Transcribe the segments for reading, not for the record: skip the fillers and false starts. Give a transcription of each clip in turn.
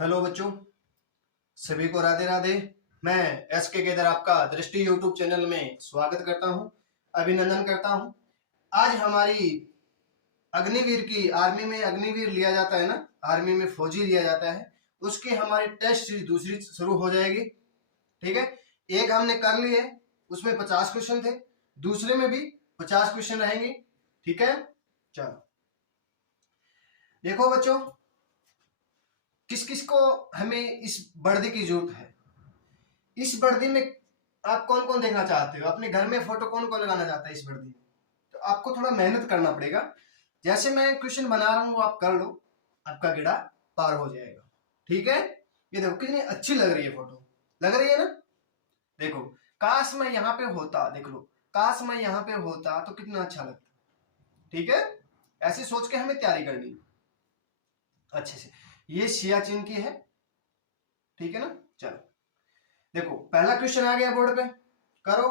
Hello बच्चों, सभी को राधे राधे। मैं एसके केदार आपका दृष्टि यूट्यूब चैनल में स्वागत करता हूं, अभिनंदन करता हूं। आज हमारी अग्निवीर की आर्मी में अग्निवीर लिया जाता है ना, आर्मी में फौजी लिया जाता है, उसकी हमारी टेस्ट सीरीज दूसरी शुरू हो जाएगी। ठीक है, एक हमने कर ली है, उसमें 50 क्वेश्चन थे, दूसरे में भी 50 क्वेश्चन रहेंगे। ठीक है, चलो देखो बच्चों, किस किस को हमें इस वर्दी की जरूरत है। इस वर्दी में आप कौन कौन देखना चाहते हो, अपने घर में फोटो कौन कौन लगाना चाहता है इस वर्दी में, तो आपको थोड़ा मेहनत करना पड़ेगा। जैसे मैं क्वेश्चन बना रहा हूं वो आप कर लो, आपका गेड़ा पार हो जाएगा। ठीक है, ये देखो कितनी अच्छी लग रही है फोटो, लग रही है ना। देखो, काश मैं यहाँ पे होता, देख लो, काश मैं यहाँ पे होता तो कितना अच्छा लगता। ठीक है, ऐसे सोच के हमें तैयारी करनी अच्छे से। ये सियाचिन की है, ठीक है ना। चलो देखो, पहला क्वेश्चन आ गया बोर्ड पे, करो।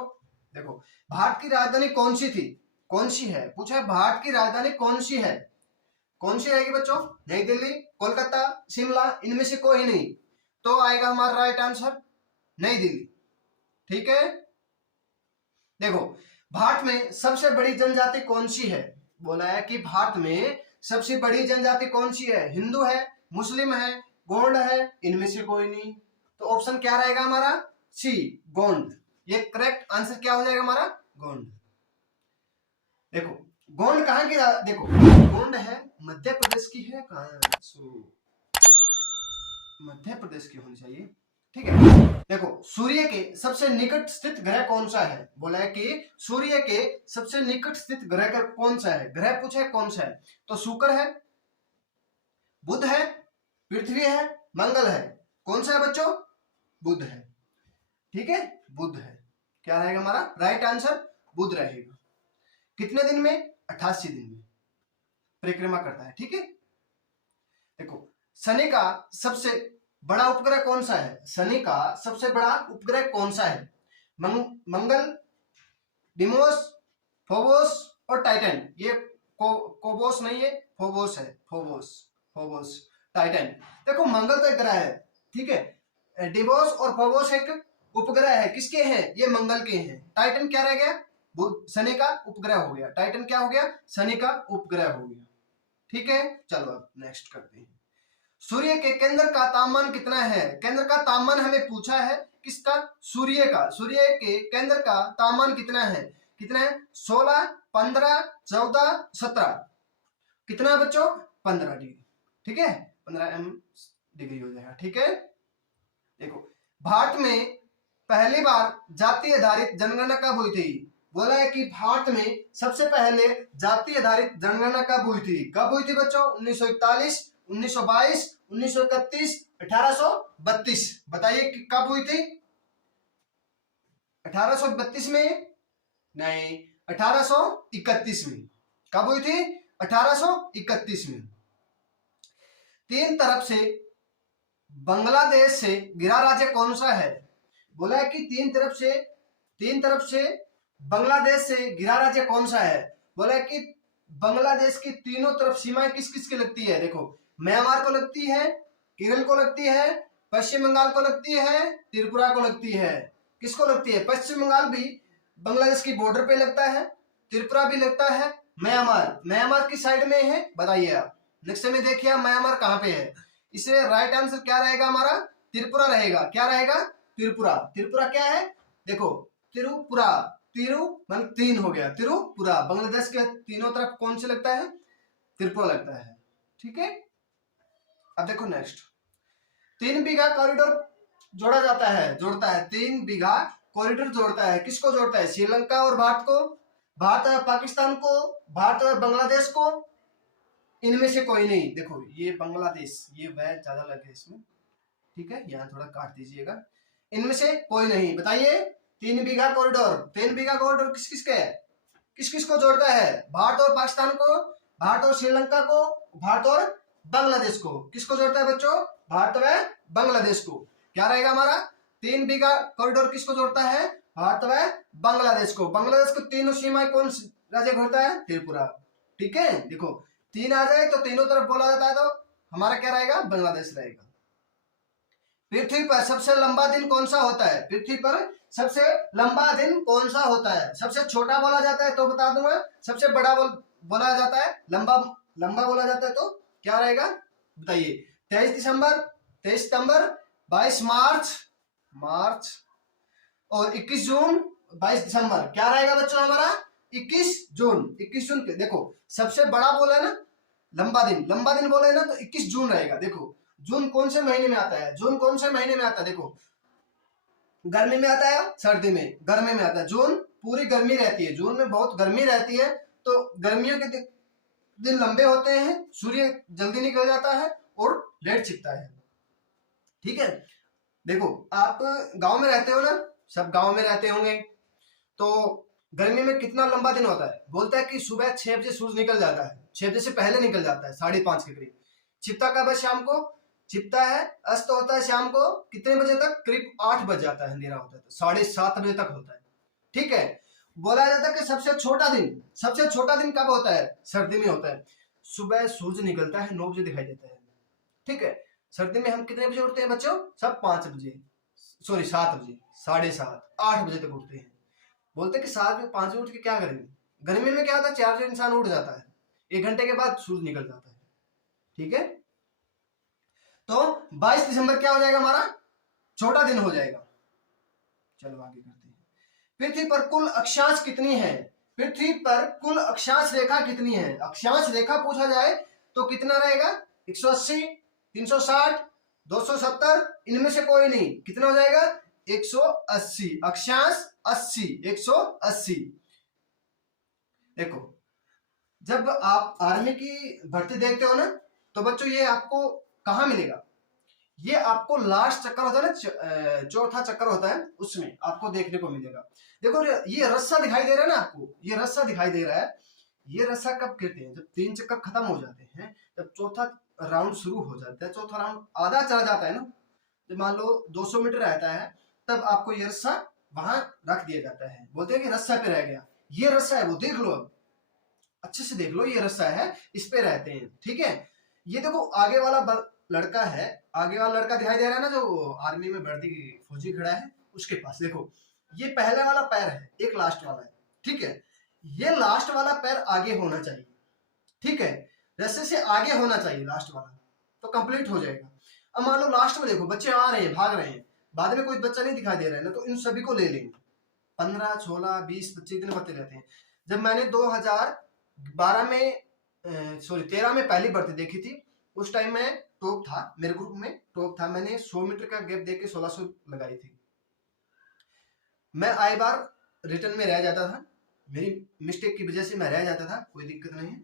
देखो, भारत की राजधानी कौन सी थी, कौन सी है, पूछा है भारत की राजधानी कौन सी है। कौन सी रहेगी बच्चों, नई दिल्ली, कोलकाता, शिमला, इनमें से कोई नहीं, तो आएगा हमारा राइट आंसर नई दिल्ली। ठीक है, देखो, भारत में सबसे बड़ी जनजाति कौन सी है, बोला है कि भारत में सबसे बड़ी जनजाति कौन सी है, हिंदू है, मुस्लिम है, गोंड है, इनमें से कोई नहीं। तो ऑप्शन क्या रहेगा हमारा, सी, गोंड। ये करेक्ट आंसर क्या हो जाएगा हमारा, गोंड। देखो, गोंड कहां की, देखो गोंड है मध्य प्रदेश की है, कहां है, मध्य प्रदेश की होनी चाहिए। ठीक है, देखो, सूर्य के सबसे निकट स्थित ग्रह कौन सा है, बोला है कि सूर्य के सबसे निकट स्थित ग्रह कौन सा है, ग्रह पूछा है कौन सा है, तो शुक्र है, बुध है, पृथ्वी है, मंगल है। कौन सा है बच्चों, बुध है। ठीक है, बुध है, क्या रहेगा हमारा राइट आंसर, बुध रहेगा। कितने दिन में, 88 दिन में परिक्रमा करता है। ठीक है, देखो, शनि का सबसे बड़ा उपग्रह कौन सा है, शनि का सबसे बड़ा उपग्रह कौन सा है, मंगल, डिमोस, फोबोस और टाइटन। ये कोबोस नहीं है, फोबोस है, फोबोस, फोबोस, टाइटन। देखो, मंगल तो एक ग्रह है, ठीक है, डिमोस और फोबोस एक उपग्रह है, किसके हैं, ये मंगल के हैं। टाइटन क्या रह गया, शनि का उपग्रह हो गया, टाइटन क्या हो गया, शनि का उपग्रह हो गया। ठीक है, चलो अब नेक्स्ट करते हैं। सूर्य के केंद्र का तापमान कितना है, केंद्र का तापमान हमें पूछा है, किसका, सूर्य का, सूर्य के केंद्र का तापमान कितना है, कितना है, 16, 15, 14, 17, कितना है बच्चों, 15 डिग्री। ठीक है, 15 डिग्री हो जाएगा। ठीक है, देखो, भारत में पहली बार जाति आधारित जनगणना कब हुई थी, बोला है कि भारत में सबसे पहले जाति आधारित जनगणना कब हुई थी, कब हुई थी बच्चों, 1941, 1922, 1931, 1832। बताइए कि कब हुई थी, 1832 में नहीं, 1831 में। कब हुई थी, 1831 में। तीन तरफ से बांग्लादेश से घिरा राज्य कौन सा है, बोला है कि तीन तरफ से बांग्लादेश से घिरा राज्य कौन सा है, बोला है कि बांग्लादेश की तीनों तरफ सीमाएं किस किस की लगती है। देखो, म्यांमार को लगती है, केरल को लगती है, पश्चिम बंगाल को लगती है, त्रिपुरा को लगती है। किसको लगती है, पश्चिम बंगाल भी बांग्लादेश की बॉर्डर पे लगता है, त्रिपुरा भी लगता है, म्यांमार की साइड में है। बताइए आप, नेक्स्ट में देखिए म्यांमार कहाँ पे है, इसलिए राइट आंसर क्या रहेगा हमारा, त्रिपुरा रहेगा। क्या रहेगा, त्रिपुरा। त्रिपुरा क्या है, देखो, त्रिपुरा, तिरु मान तीन हो गया, त्रिपुरा, बांग्लादेश के तीनों तरफ कौन से लगता है, त्रिपुरा लगता है। ठीक है, अब देखो नेक्स्ट, 3 बीघा कॉरिडोर जोड़ा जाता है, जोड़ता है, 3 बीघा कॉरिडोर जोड़ता है, किसको जोड़ता है, श्रीलंका और भारत को, भारत और पाकिस्तान को, भारत और बांग्लादेश को, इनमें से कोई नहीं। देखो, ये बांग्लादेश, ये वह ज्यादा लगे इसमें, ठीक है, यहाँ थोड़ा काट दीजिएगा, इनमें से कोई नहीं। बताइए, 3 बीघा कॉरिडोर, 3 बीघा कॉरिडोर किस किस के है, किस किस को जोड़ता है, भारत और पाकिस्तान को, भारत और श्रीलंका को, भारत और बांग्लादेश को। किसको जोड़ता है बच्चों, भारत व बांग्लादेश को। क्या रहेगा हमारा, 3 बीघा कॉरिडोर किसको जोड़ता है, भारत व बांग्लादेश को। बांग्लादेश को तीनों सीमाएं कौन राज्य जोड़ता है, त्रिपुरा। ठीक है, देखो 3 आ जाए तो तीनों तरफ बोला जाता है, तो हमारा क्या रहेगा, बांग्लादेश रहेगा। पृथ्वी पर सबसे लंबा दिन कौन सा होता है? पृथ्वी पर सबसे लंबा दिन कौन सा होता है? सबसे छोटा बोला जाता है तो बता दूंगा, सबसे बड़ा बोला जाता है, लंबा लंबा बोला जाता है तो क्या रहेगा बताइए? 23 दिसंबर, 23 सितंबर, 22 मार्च, मार्च और 21 जून, 22 दिसंबर। क्या रहेगा बच्चों हमारा? 21 जून। 21 जून के देखो सबसे बड़ा बोला है ना, लंबा दिन बोले ना, तो 21 जून रहेगा। देखो जून कौन से महीने में आता है? जून कौन से महीने में आता है? देखो गर्मी में आता है, सर्दी में? गर्मी में आता है। जून पूरी गर्मी रहती है, जून में बहुत गर्मी रहती है, तो गर्मियों के दिन लंबे होते हैं, सूर्य जल्दी निकल जाता है और लेट छिपता है। ठीक है, देखो आप गांव में रहते हो ना, सब गांव में रहते होंगे, तो गर्मी में कितना लंबा दिन होता है? बोलता है कि सुबह 6 बजे सूरज निकल जाता है, 6 बजे से पहले निकल जाता है, 5:30 के करीब। छिपता कब है? शाम को छिपता है। अस्त होता है शाम को कितने बजे तक? करीब 8 बज जाता है, अंधेरा होता है तो 7:30 बजे तक होता है। ठीक है, बोला जाता है कि सबसे छोटा दिन कब होता है? सर्दी में होता है। सुबह सूरज निकलता है 9 बजे दिखाई देता है। ठीक है, सर्दी में हम कितने बजे उठते हैं बच्चों? सब 5 बजे, सॉरी 7 बजे, 7:30, 8 बजे तक उठते हैं। बोलते हैं कि 7 बजे 5 बजे उठ के क्या करेंगे? गर्मी में क्या होता है? 4 बजे इंसान उठ जाता है, 1 घंटे के बाद सूरज निकल जाता है। ठीक है, तो 22 दिसंबर क्या हो जाएगा हमारा? छोटा दिन हो जाएगा। चलो आगे करते हैं। पृथ्वी पर कुल अक्षांश कितनी है? पृथ्वी पर कुल अक्षांश रेखा कितनी है? अक्षांश रेखा पूछा जाए तो कितना रहेगा? 180, 360, 270, इनमें से कोई नहीं। कितना हो जाएगा? 180। अक्षांश 80, 180। देखो जब आप आर्मी की भर्ती देखते हो ना, तो बच्चों ये आपको कहाँ मिलेगा? ये आपको लास्ट चक्कर होता है ना, चौथा चक्कर होता है, उसमें आपको देखने को मिलेगा। देखो ये रस्सा दिखाई दे रहा है ना आपको, ये रस्सा दिखाई दे रहा है। ये रस्सा कब कहते हैं? जब 3 चक्कर खत्म हो जाते हैं, जब चौथा राउंड शुरू हो जाता है, चौथा राउंड आधा चला जाता है ना, जब मान लो 200 मीटर रहता है, तब आपको ये रस्सा वहां रख दिया जाता है। बोलते हैं कि रस्सा पे रह गया। ये रस्सा है, वो देख लो, अब अच्छे से देख लो, ये रस्सा है, इस पे रहते हैं। ठीक है, ये देखो आगे वाला लड़का है, आगे वाला लड़का दिखाई दे रहा है ना, जो आर्मी में भर्ती फौजी खड़ा है, उसके पास देखो ये पहले वाला पैर है, एक लास्ट वाला है। ठीक है, ये लास्ट वाला पैर आगे होना चाहिए। ठीक है, रस्से से आगे होना चाहिए लास्ट वाला, तो कंप्लीट हो जाएगा। अब मान लो लास्ट में देखो बच्चे आ रहे हैं, भाग रहे हैं, बाद में कोई बच्चा नहीं दिखाई दे रहा है ना, तो इन सभी को ले लेंगे। 15, 16, 20 बच्चे इतने बच्चे रहते हैं। जब मैंने 2012 में सॉरी 13 में पहली भर्ती देखी थी, उस टाइम में टॉप था, मेरे ग्रुप में टॉप था। मैंने 100 मीटर का गैप देके 1600 लगाई थी। मैं आए बार रिटर्न में रह जाता था, मेरी मिस्टेक की वजह से मैं रह जाता था, कोई दिक्कत नहीं है।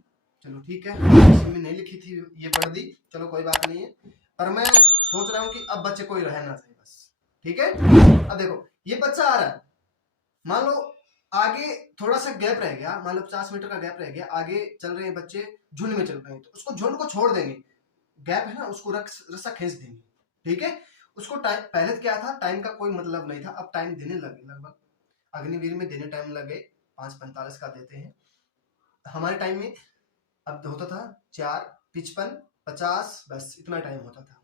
चलो ठीक है, इसमें नहीं लिखी थी ये पढ़ दी, चलो कोई बात नहीं है। पर मैं सोच रहा हूँ कि अब बच्चे कोई रहना चाहिए बस। ठीक है, अब देखो ये बच्चा आ रहा है, मान लो आगे थोड़ा सा गैप रह गया, मान लो 50 मीटर का गैप रह गया, आगे चल रहे हैं बच्चे, झुंड में चल रहे हैं, तो उसको झुंड को छोड़ देंगे, गैप है ना उसको रस्सा खींच देंगे। ठीक है, उसको टाइम, पहले क्या था, टाइम का कोई मतलब नहीं था, अब टाइम देने लगे, लगभग अग्निवीर में देने टाइम लगे, 5:45 का देते हैं। हमारे टाइम में अब होता था 4:55, 50, बस इतना टाइम होता था।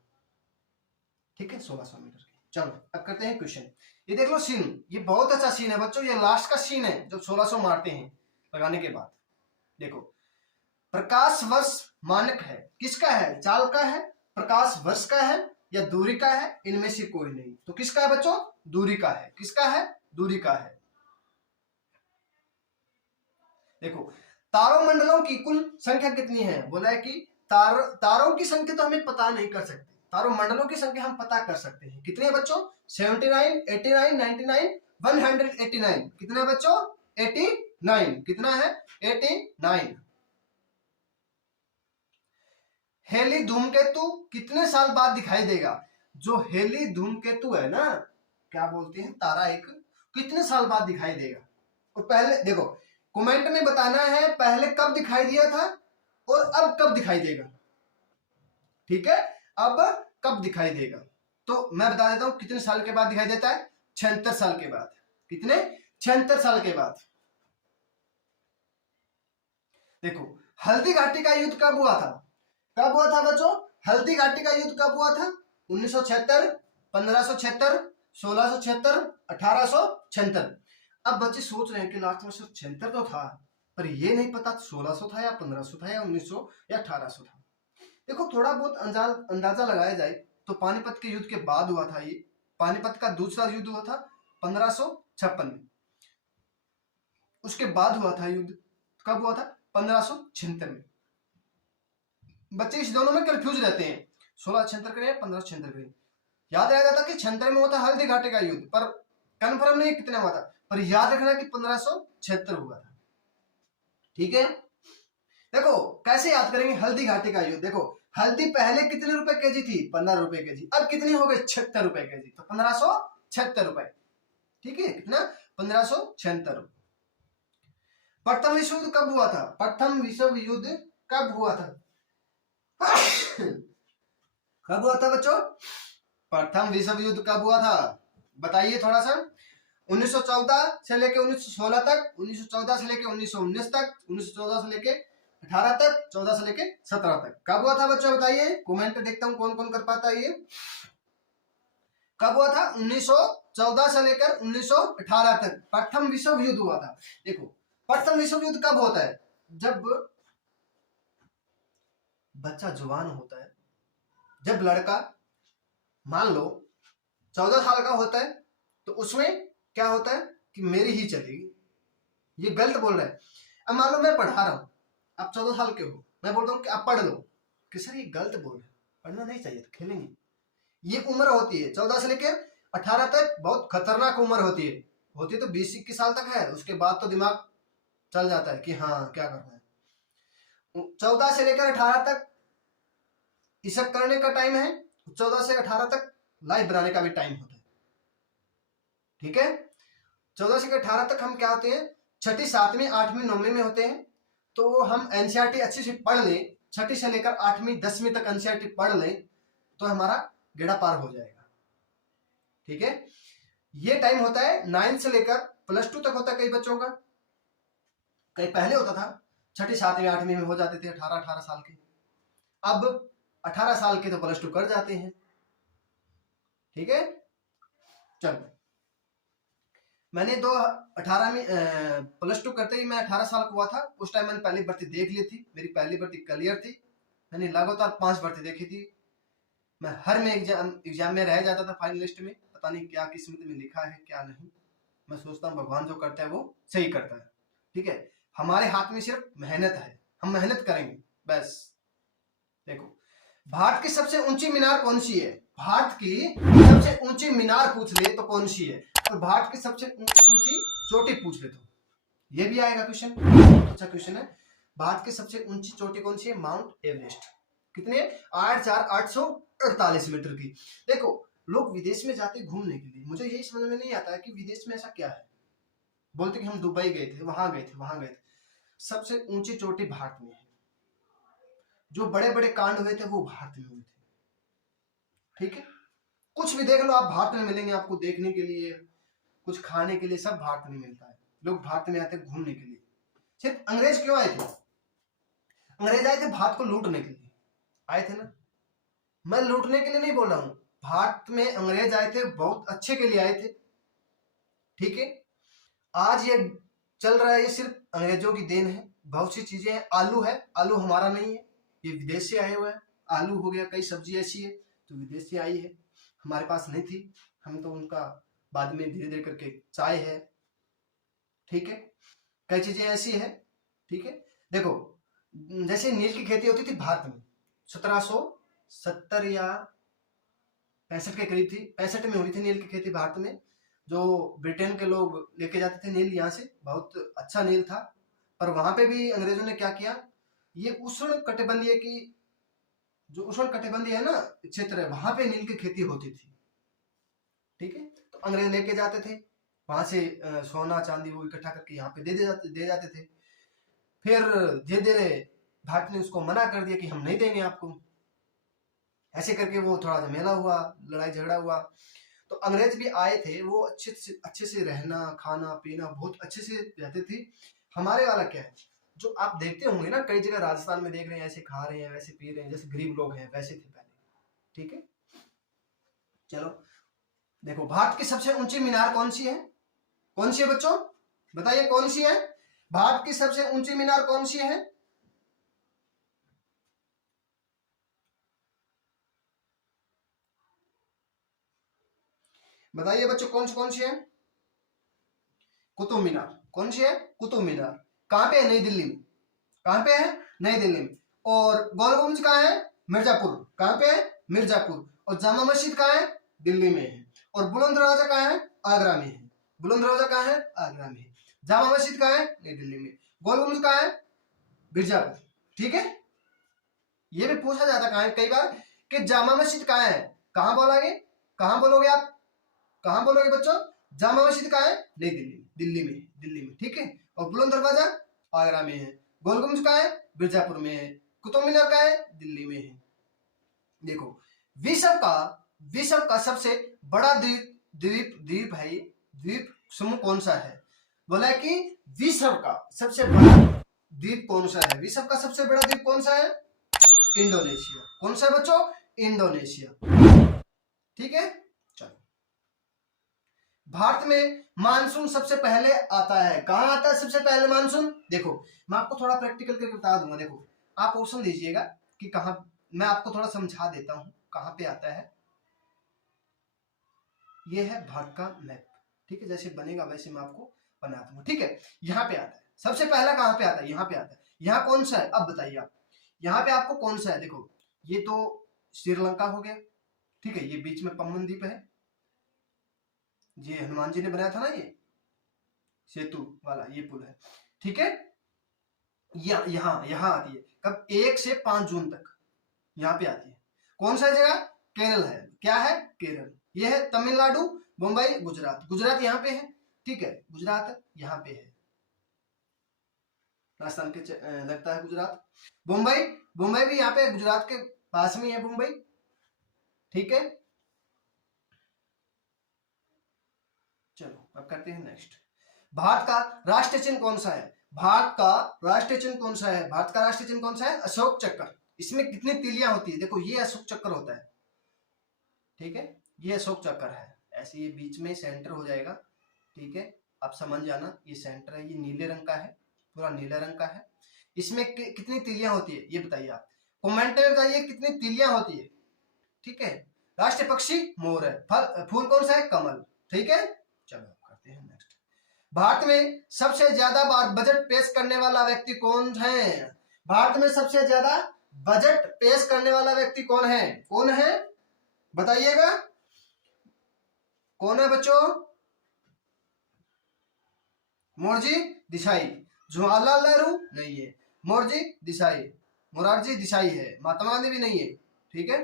ठीक है, 1600 मीटर। चलो अब करते हैं क्वेश्चन। ये देख लो सीन, ये बहुत अच्छा सीन है बच्चों, ये लास्ट का सीन है जब 1600 मारते हैं लगाने के बाद। देखो प्रकाश वर्ष मानक है, किसका है? चाल का है, प्रकाश वर्ष का है, या दूरी का है? इनमें से कोई नहीं। तो किसका है बच्चों? दूरी का है। किसका है? दूरी का है। देखो तारों मंडलों की कुल संख्या कितनी है? बोला है कि तारों की संख्या तो हमें पता नहीं कर सकते, तारों मंडलों की संख्या हम पता कर सकते हैं। कितने बच्चों? 79, 89, 99, 189। कितने बच्चों? 89। कितना है? 89। हेली धूमकेतु कितने साल बाद दिखाई देगा? जो हेली धूमकेतु है ना, क्या बोलते हैं, तारा एक, कितने साल बाद दिखाई देगा? और पहले देखो कमेंट में बताना है पहले कब दिखाई दिया था और अब कब दिखाई देगा। ठीक है, अब कब दिखाई देगा? तो मैं बता देता हूं कितने साल के बाद दिखाई देता है। 76 साल के बाद। कितने? 76 साल के बाद। देखो हल्दी घाटी का युद्ध कब हुआ था? कब हुआ था बच्चों? हल्दी घाटी का युद्ध कब हुआ था? 1976, 1576, 1676, 1876। अब बच्चे सोच रहे हैं कि लास्ट में सिर्फ 76 तो था, पर ये नहीं पता 1600 था या 1500 था या 1900 या 1800 था। देखो थोड़ा बहुत अंदाजा लगाया जाए तो पानीपत के युद्ध के बाद हुआ था ये। पानीपत का दूसरा युद्ध हुआ था 1556 में। उसके बाद हुआ था युद्ध, कब हुआ था? 1576 में। बच्चे इस दोनों में कंफ्यूज रहते हैं, 1676 करें या 1576 करें। याद रह जाता कि 76 में हुआ था हल्दी घाटी का युद्ध, पर कंफर्म नहीं कितना हुआ था, पर याद रखना कि 1576 हुआ था। ठीक है, देखो कैसे याद करेंगे हल्दी घाटी का युद्ध। देखो हल्दी पहले कितने रुपए केजी थी? 15 रुपए केजी। अब कितनी हो गई? 76 रुपए केजी। तो 1576 रुपए। ठीक है, कितना? 1576। प्रथम विश्व युद्ध कब हुआ था? प्रथम विश्व युद्ध कब हुआ था? कब हुआ था बच्चों? प्रथम विश्व युद्ध कब हुआ था बताइए थोड़ा सा। 1914 से लेके 1916 तक, 1914 से लेके 1919 तक, 1914 से लेके 18 तक, 14 से लेके 17 तक। कब हुआ था बच्चों बताइए? कमेंट देखता हूं कौन कौन कर पाता है ये। कब हुआ था? 1914 से लेकर 1918 तक प्रथम विश्व युद्ध हुआ था। देखो प्रथम विश्व युद्ध कब होता है? जब बच्चा जवान होता है, जब लड़का मान लो 14 साल का होता है, तो उसमें क्या होता है कि मेरी ही चलेगी, ये गलत बोल रहा है। अब मान लो मैं पढ़ा रहा हूं, आप 14 साल के हो, मैं बोलता हूँ कि आप पढ़ लो, कि सर ये गलत बोल रहे हैं, पढ़ना नहीं चाहिए, खेलेंगे। ये उम्र होती है 14 से लेकर 18 तक, बहुत खतरनाक उम्र होती है। होती तो 20-21 साल तक है, उसके बाद तो दिमाग चल जाता है कि हाँ क्या करना है। 14 से लेकर 18 तक ये सब करने का टाइम है। 14 से 18 तक लाइफ बनाने का भी टाइम होता है। ठीक है, 14 से 18 तक हम क्या होते हैं? छठी, सातवीं, आठवीं, नौवीं में होते हैं। तो हम एनसीईआरटी अच्छे से पढ़ लें, छठी से लेकर 8वीं 10वीं तक एनसीईआरटी पढ़ लें, तो हमारा गेड़ा पार हो जाएगा। ठीक है, ये टाइम होता है 9 से लेकर +2 तक होता है कई बच्चों का। कई पहले होता था छठी, सातवीं, 8वीं में हो जाते थे 18 साल के। अब 18 साल के तो +2 कर जाते हैं। ठीक है, चलो मैंने 18 में +2 करते ही मैं 18 साल का हुआ था। उस टाइम मैंने पहली भर्ती देख ली थी, मेरी पहली भर्ती क्लियर थी। मैंने लगातार 5 भर्ती देखी थी। मैं हर में एग्जाम में रह जाता था, फाइनल लिस्ट में। पता नहीं क्या किस्मत में लिखा है क्या नहीं। मैं सोचता हूँ भगवान जो करता है वो सही करता है। ठीक है, हमारे हाथ में सिर्फ मेहनत है, हम मेहनत करेंगे बस। देखो भारत की सबसे ऊंची मीनार कौन सी है? भारत की सबसे ऊंची मीनार पूछ ले तो कौन सी है? और भारत की सबसे ऊंची चोटी पूछ ले तो ये भी आएगा क्वेश्चन, अच्छा क्वेश्चन है। भारत की सबसे ऊंची चोटी कौन सी है? Mount Everest. कितने? 8,848 मीटर की। देखो लोग विदेश में जाते घूमने के लिए, मुझे यही समझ में नहीं आता है कि विदेश में ऐसा क्या है। बोलते कि हम दुबई गए थे, वहां गए थे, वहां गए थे। सबसे ऊंची चोटी भारत में है। जो बड़े बड़े कांड हुए थे वो भारत में हुए थे। ठीक है, कुछ भी देख लो आप, भारत में मिलेंगे आपको देखने के लिए, कुछ खाने के लिए, सब भारत में मिलता है। लोग भारत में आते घूमने के लिए। सिर्फ अंग्रेज क्यों आए थे? अंग्रेज आए थे भारत को लूटने के लिए, आए थे ना। मैं लूटने के लिए नहीं बोल रहा हूं, भारत में अंग्रेज आए थे बहुत अच्छे के लिए आए थे। ठीक है, आज ये चल रहा है, ये सिर्फ अंग्रेजों की देन है। बहुत सी चीजें हैं, आलू है, आलू हमारा नहीं है, ये विदेश से आए हुए हैं। आलू हो गया, कई सब्जी ऐसी है जो विदेश से आई है, हमारे पास नहीं थी, हम तो उनका बाद में धीरे धीरे करके। चाय है, ठीक है, कई चीजें ऐसी है। ठीक है, देखो जैसे नील की खेती होती थी भारत में 1770 या 65 के करीब थी, 65 में हुई थी नील की खेती भारत में। जो ब्रिटेन के लोग लेके जाते थे नील यहाँ से, बहुत अच्छा नील था। पर वहां पे भी अंग्रेजों ने क्या किया, ये उष्ण कटिबंधीय की, जो उष्ण कटिबंधीय है ना क्षेत्र है, वहां पे नील की खेती होती थी। ठीक है, तो अंग्रेज लेके जाते थे वहां से सोना चांदी वो इकट्ठा करके यहाँ पे दे जाते थे। फिर धीरे धीरे भारत ने उसको मना कर दिया कि हम नहीं देंगे आपको। ऐसे करके वो थोड़ा झमेला हुआ, लड़ाई झगड़ा हुआ। तो अंग्रेज भी आए थे, वो अच्छे से रहना खाना पीना बहुत अच्छे से रहते थे। हमारे वाला क्या है, जो आप देखते होंगे ना कई जगह राजस्थान में देख रहे हैं, ऐसे खा रहे हैं, वैसे पी रहे हैं, जैसे गरीब लोग हैं वैसे थे पहले। ठीक है, चलो देखो भारत की सबसे ऊंची मीनार कौन सी है? कौन सी है बच्चों, बताइए कौन सी है? भारत की सबसे ऊंची मीनार कौन सी है? बताइए बच्चों कौन सी है? कुतुब मीनार। कौन सी है? कुतुब मीनार। कहां पे है? नई दिल्ली में। कहां पे है? नई दिल्ली में। और गोल गुम्बद कहां है? मिर्जापुर। कहां पे है? मिर्जापुर। और जामा मस्जिद कहां है? दिल्ली में है। और बुलंद दरवाजा कहां है? आगरा में है। बुलंद दरवाजा कहां है? आगरा में है। जामा मस्जिद कहां है? नई दिल्ली में। गोल गुम्बद कहां है? मिर्जापुर। ठीक है, ये भी पूछा जाता कहां है कई बार कि जामा मस्जिद कहां है। कहां बोलोगे? कहां बोलोगे आप? कहां बोलोगे बच्चों? जामा मस्जिद कहां है? नई दिल्ली में। दिल्ली में, दिल्ली में। ठीक है। और बुलंद दरवाजा आगरा में है। गोल गुम्बद कहां है? मिर्जापुर में है। कुतुब मीनार कहां है? दिल्ली में है। देखो विश्व का सबसे बड़ा द्वीप द्वीप द्वीप है, द्वीप समूह कौन सा है? बोला कि विश्व का सबसे बड़ा द्वीप कौन सा है? विश्व का सबसे बड़ा द्वीप कौन सा है? इंडोनेशिया। कौन सा है बच्चों? इंडोनेशिया। ठीक है, चलो। भारत में मानसून सबसे पहले आता है, कहां आता है सबसे पहले मानसून? देखो मैं आपको थोड़ा प्रैक्टिकल करके बता दूंगा। देखो आप ऑप्शन दीजिएगा कि कहां, मैं आपको थोड़ा समझा देता हूं कहां पे आता है। ये है भारत का मैप। ठीक है, जैसे बनेगा वैसे मैं आपको बना दूंगा। ठीक है, यहाँ पे आता है सबसे पहला। कहां पे आता है? यहाँ पे आता है। यहाँ कौन सा है अब बताइए आप? यहाँ पे आपको कौन सा है? देखो ये तो श्रीलंका हो गया। ठीक है, ये बीच में पम्बन द्वीप है, ये हनुमान जी ने बनाया था ना, ये सेतु वाला ये पुल है। ठीक है, यहाँ यहाँ आती है कब? 1 से 5 जून तक यहाँ पे आती है। कौन सा जगह? केरल है। क्या है? केरल। ये है तमिलनाडु, मुंबई, गुजरात। गुजरात यहाँ पे है। ठीक है, गुजरात यहाँ पे है, राजस्थान के लगता है गुजरात। मुंबई, मुंबई भी यहाँ पे गुजरात के पास में है मुंबई। ठीक है, चलो अब करते हैं नेक्स्ट। भारत का राष्ट्रीय चिन्ह कौन सा है? भारत का राष्ट्रीय चिन्ह कौन सा है? भारत का राष्ट्रीय चिन्ह कौन सा है? अशोक चक्र। इसमें कितनी तीलियां होती है? देखो ये अशोक चक्र होता है। ठीक है, ये अशोक चक्र है। ऐसे ये बीच में सेंटर हो जाएगा। ठीक है, आप समझ जाना ये सेंटर है। ये नीले रंग का है, पूरा नीले रंग का है। इसमें कितनी तीलियां होती है ये बताइए आप, कमेंट में बताइए कितनी तीलियां होती है। ठीक है, राष्ट्रीय पक्षी मोर है। फल फूल कौन सा है? कमल। ठीक है, चलो करते हैं नेक्स्ट। भारत में सबसे ज्यादा बार बजट पेश करने वाला व्यक्ति कौन है? भारत में सबसे ज्यादा बजट पेश करने वाला व्यक्ति कौन है? कौन है बताइएगा, कौन है बच्चों? मोरारजी देसाई। जवाहरलाल नेहरू नहीं है, मोरारजी देसाई, मोरारजी देसाई है। महात्मा गांधी भी नहीं है। ठीक है,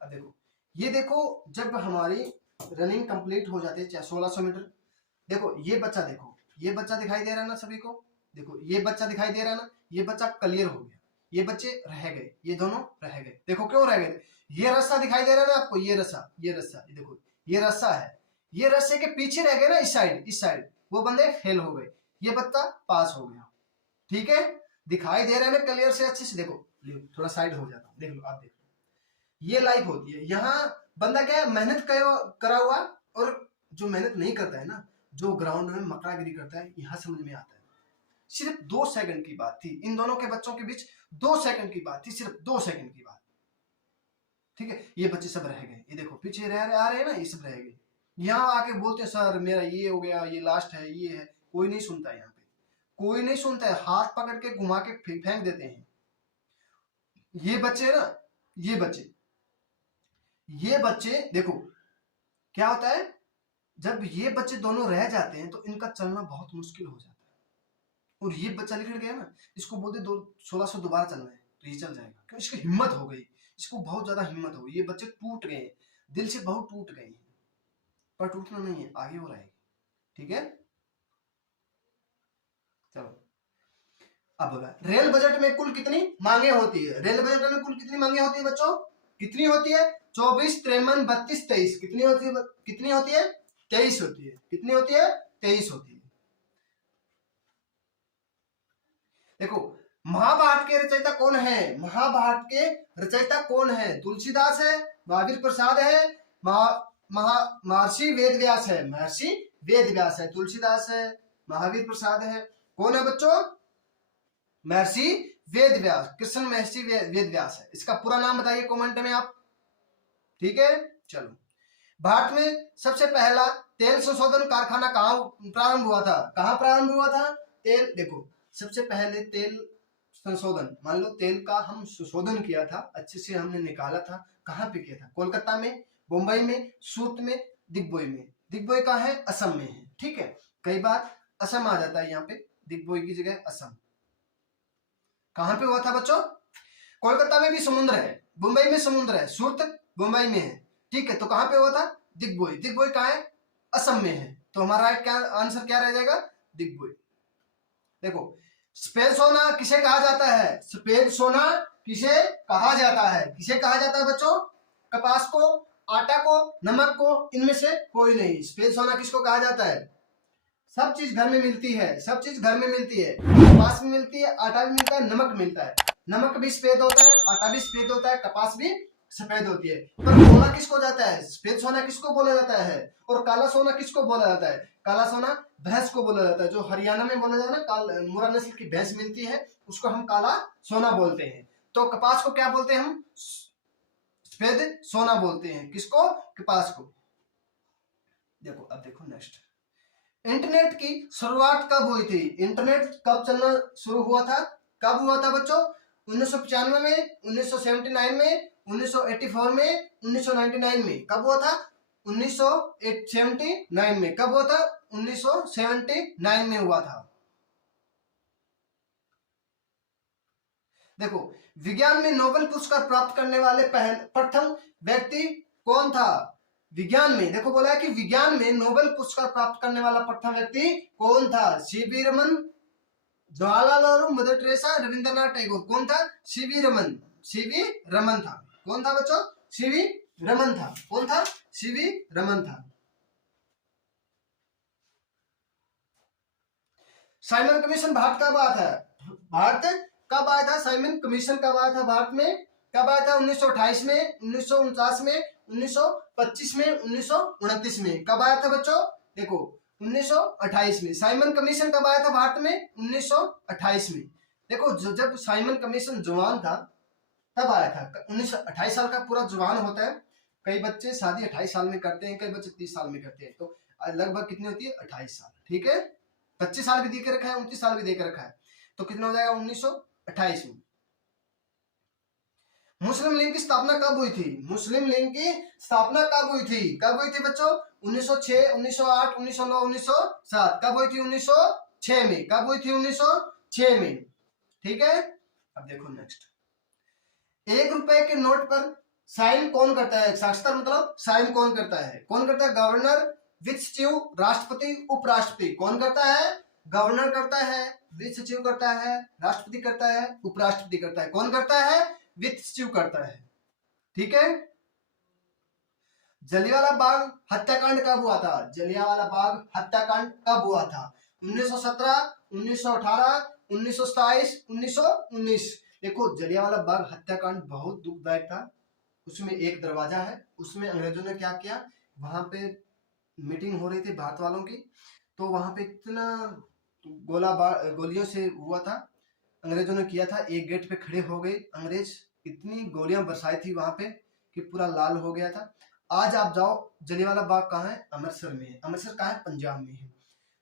अब देखो ये देखो, जब हमारी रनिंग कंप्लीट हो जाती है चाहे 1600 मीटर। देखो ये बच्चा, देखो ये बच्चा दिखाई दे रहा है ना सभी को? देखो ये बच्चा दिखाई दे रहा है ना? ये बच्चा क्लियर हो गया, ये बच्चे रह गए, ये दोनों रह गए। देखो क्यों रह गए? ये रस्सा दिखाई दे रहा है ना आपको? ये रस्सा, ये रस्सा, ये देखो ये रस्सा है, ये रस्से के पीछे रह गए ना, इस साइड, इस साइड वो बंदे फेल हो गए, ये बच्चा पास हो गया। ठीक है, दिखाई दे रहा है ना क्लियर से? अच्छे से देखो, थोड़ा साइड हो जाता, देख लो आप, देख लो ये लाइफ होती है। यहाँ बंदा क्या है, मेहनत करा हुआ, और जो मेहनत नहीं करता है ना, जो ग्राउंड में मकरागिरी करता है, यहाँ समझ में आता है। सिर्फ 2 सेकंड की बात थी इन दोनों के बच्चों के बीच, 2 सेकंड की बात थी, सिर्फ 2 सेकंड की बात। ठीक है, ये बच्चे सब रह गए, ये देखो पीछे आ रहे हैं ना, ये सब रह गए। यहाँ आके बोलते सर मेरा ये हो गया, ये लास्ट है, ये है। कोई नहीं सुनता, यहाँ पे कोई नहीं सुनता है। हाथ पकड़ के घुमा के फेंक देते हैं। ये बच्चे ना, ये बच्चे, ये बच्चे देखो क्या होता है, जब ये बच्चे दोनों रह जाते हैं तो इनका चलना बहुत मुश्किल हो जाता है। और ये बच्चा निकल गया ना, इसको बोलते 1600 दोबारा चलना है तो ये चल जाएगा, क्योंकि इसकी हिम्मत हो गई, इसको बहुत ज्यादा हिम्मत हो गई। ये बच्चे टूट गए, दिल से बहुत टूट गए, पर टूटना नहीं है, आगे हो रहेगी। ठीक है, चलो अब बोला रेल बजट में कुल कितनी मांगे होती है? रेल बजट में कुल कितनी मांगे होती है बच्चों? कितनी होती है? 24, 53, 32, 23। कितनी होती है? कितनी होती है? 23 होती है। कितनी होती है? 23 होती है। देखो महाभारत के रचयिता कौन है? महाभारत के रचयिता कौन है? तुलसीदास है, महावीर प्रसाद है, महर्षि वेद व्यास है, महर्षि वेद व्यास है, तुलसीदास है, महावीर प्रसाद है, कौन है बच्चों? महर्षि वेद व्यास, कृष्ण महर्षि वेद व्यास है। इसका पूरा नाम बताइए कमेंट में आप, ठीक है। चलो, भारत में सबसे पहला तेल संशोधन कारखाना कहाँ प्रारंभ हुआ था? कहाँ प्रारंभ हुआ था? तेल, देखो सबसे पहले तेल संशोधन, मान लो तेल का हम संशोधन किया था, अच्छे से हमने निकाला था, कहाँ पे किया था? कोलकाता में, मुंबई में, सूरत में, दिग्बोई में। दिग्बोई कहाँ है? असम में है, ठीक है। कई बार असम आ जाता है यहाँ पे, दिग्बोई की जगह असम। कहाँ पे हुआ था बच्चों? कोलकाता में भी समुद्र है, मुंबई में समुद्र है, सूरत मुंबई में है, ठीक है। तो कहाँ पे हुआ था? दिग्बोई। दिग्बोई कहाँ है? असम में है। तो हमारा राइट क्या आंसर क्या रह जाएगा? दिग्बोई। देखो, सफेद सोना किसे कहा जाता है? सफेद सोना किसे कहा जाता है? किसे कहा जाता है बच्चों? कपास को, आटा को, नमक को, इनमें से कोई नहीं। सफेद सोना किसको कहा जाता है? सब चीज घर में मिलती है, सब चीज घर में मिलती है, कपास भी मिलती है, आटा भी मिलता है, नमक मिलता है। नमक भी सफेद होता है, आटा भी सफेद होता है, कपास भी सफेद होती है। पर सोना किसको जाता है? सफेद सोना किसको बोला जाता है? और काला सोना किसको बोला जाता है? काला सोना भैंस को बोला जाता है। जो हरियाणा में बोला जाता है ना, मुरा नस्ल की भैंस मिलती है, उसको हम काला सोना बोलते हैं। तो कपास को क्या बोलते हैं हम? सफेद सोना बोलते हैं। किसको? कपास को। देखो, अब देखो नेक्स्ट, इंटरनेट की शुरुआत कब हुई थी? इंटरनेट कब चलना शुरू हुआ था? कब हुआ था बच्चों? 1995 में, 1979 में, 1984 में, 1999 में। कब हुआ था? 1979 में। कब हुआ था? 1979 में हुआ था। देखो, विज्ञान में नोबेल पुरस्कार प्राप्त करने वाले प्रथम व्यक्ति कौन था? विज्ञान में, देखो बोला है कि विज्ञान में नोबेल पुरस्कार प्राप्त करने वाला प्रथम व्यक्ति कौन था? CV Raman, Jawaharlal Nehru, mother Teresa, Rabindranath Tagore. कौन था? सीवी रमन। सीवी रमन था। कौन था बच्चों? सीवी रमन था। कौन था? सीवी रमन था। साइमन कमीशन भारत कब आया था? भारत कब आया था? साइमन कमीशन कब आया था भारत में? कब आया था? 1928 में, 1949 में, 1925 में, 1929 में। कब आया था बच्चों? देखो, 1928 में। साइमन कमीशन कब आया था भारत में? 1928 में। देखो, जब साइमन कमीशन जवान था तब आया था। 1928 साल का पूरा जवान होता है। कई बच्चे शादी 28 साल में करते हैं, कई बच्चे 30 साल में करते हैं। तो लगभग कितनी होती है? 28 साल, ठीक है। 25 साल भी दे के रखा है, 29 साल भी दे के रखा है, तो कितना हो जाएगा? 1928 में। मुस्लिम लीग की स्थापना कब हुई थी? मुस्लिम लीग की स्थापना कब हुई थी? कब हुई थी बच्चों? 1906, 1908, 1909, 1907। कब हुई थी? 1906 में। कब हुई थी? 1906 में, ठीक है। अब देखो नेक्स्ट, 1 रुपए के नोट पर साइन कौन करता है? साक्षरता मतलब साइन कौन करता है? कौन करता है? गवर्नर, वित्त सचिव, राष्ट्रपति, उपराष्ट्रपति। कौन करता है? गवर्नर करता है, वित्त सचिव करता है, राष्ट्रपति करता है, उपराष्ट्रपति करता है। कौन करता है? वित्त सचिव करता है, ठीक है। जलियांवाला बाग हत्याकांड कब हुआ था? जलियांवाला बाग हत्याकांड कब हुआ था? 1917, 1918, 1927, 1919। देखो, जलियांवाला बाग हत्याकांड बहुत दुखदायक था। उसमें एक दरवाजा है, उसमें अंग्रेजों ने क्या किया, वहां पे मीटिंग हो रही थी भारत वालों की, तो वहां पे इतना गोलियों से हुआ था, अंग्रेजों ने किया था। एक गेट पे खड़े हो गए अंग्रेज, इतनी गोलियां बरसाई थी वहां पे कि पूरा लाल हो गया था। आज आप जाओ, जलियांवाला बाग कहाँ है? अमृतसर में है। अमृतसर कहाँ है? पंजाब में है।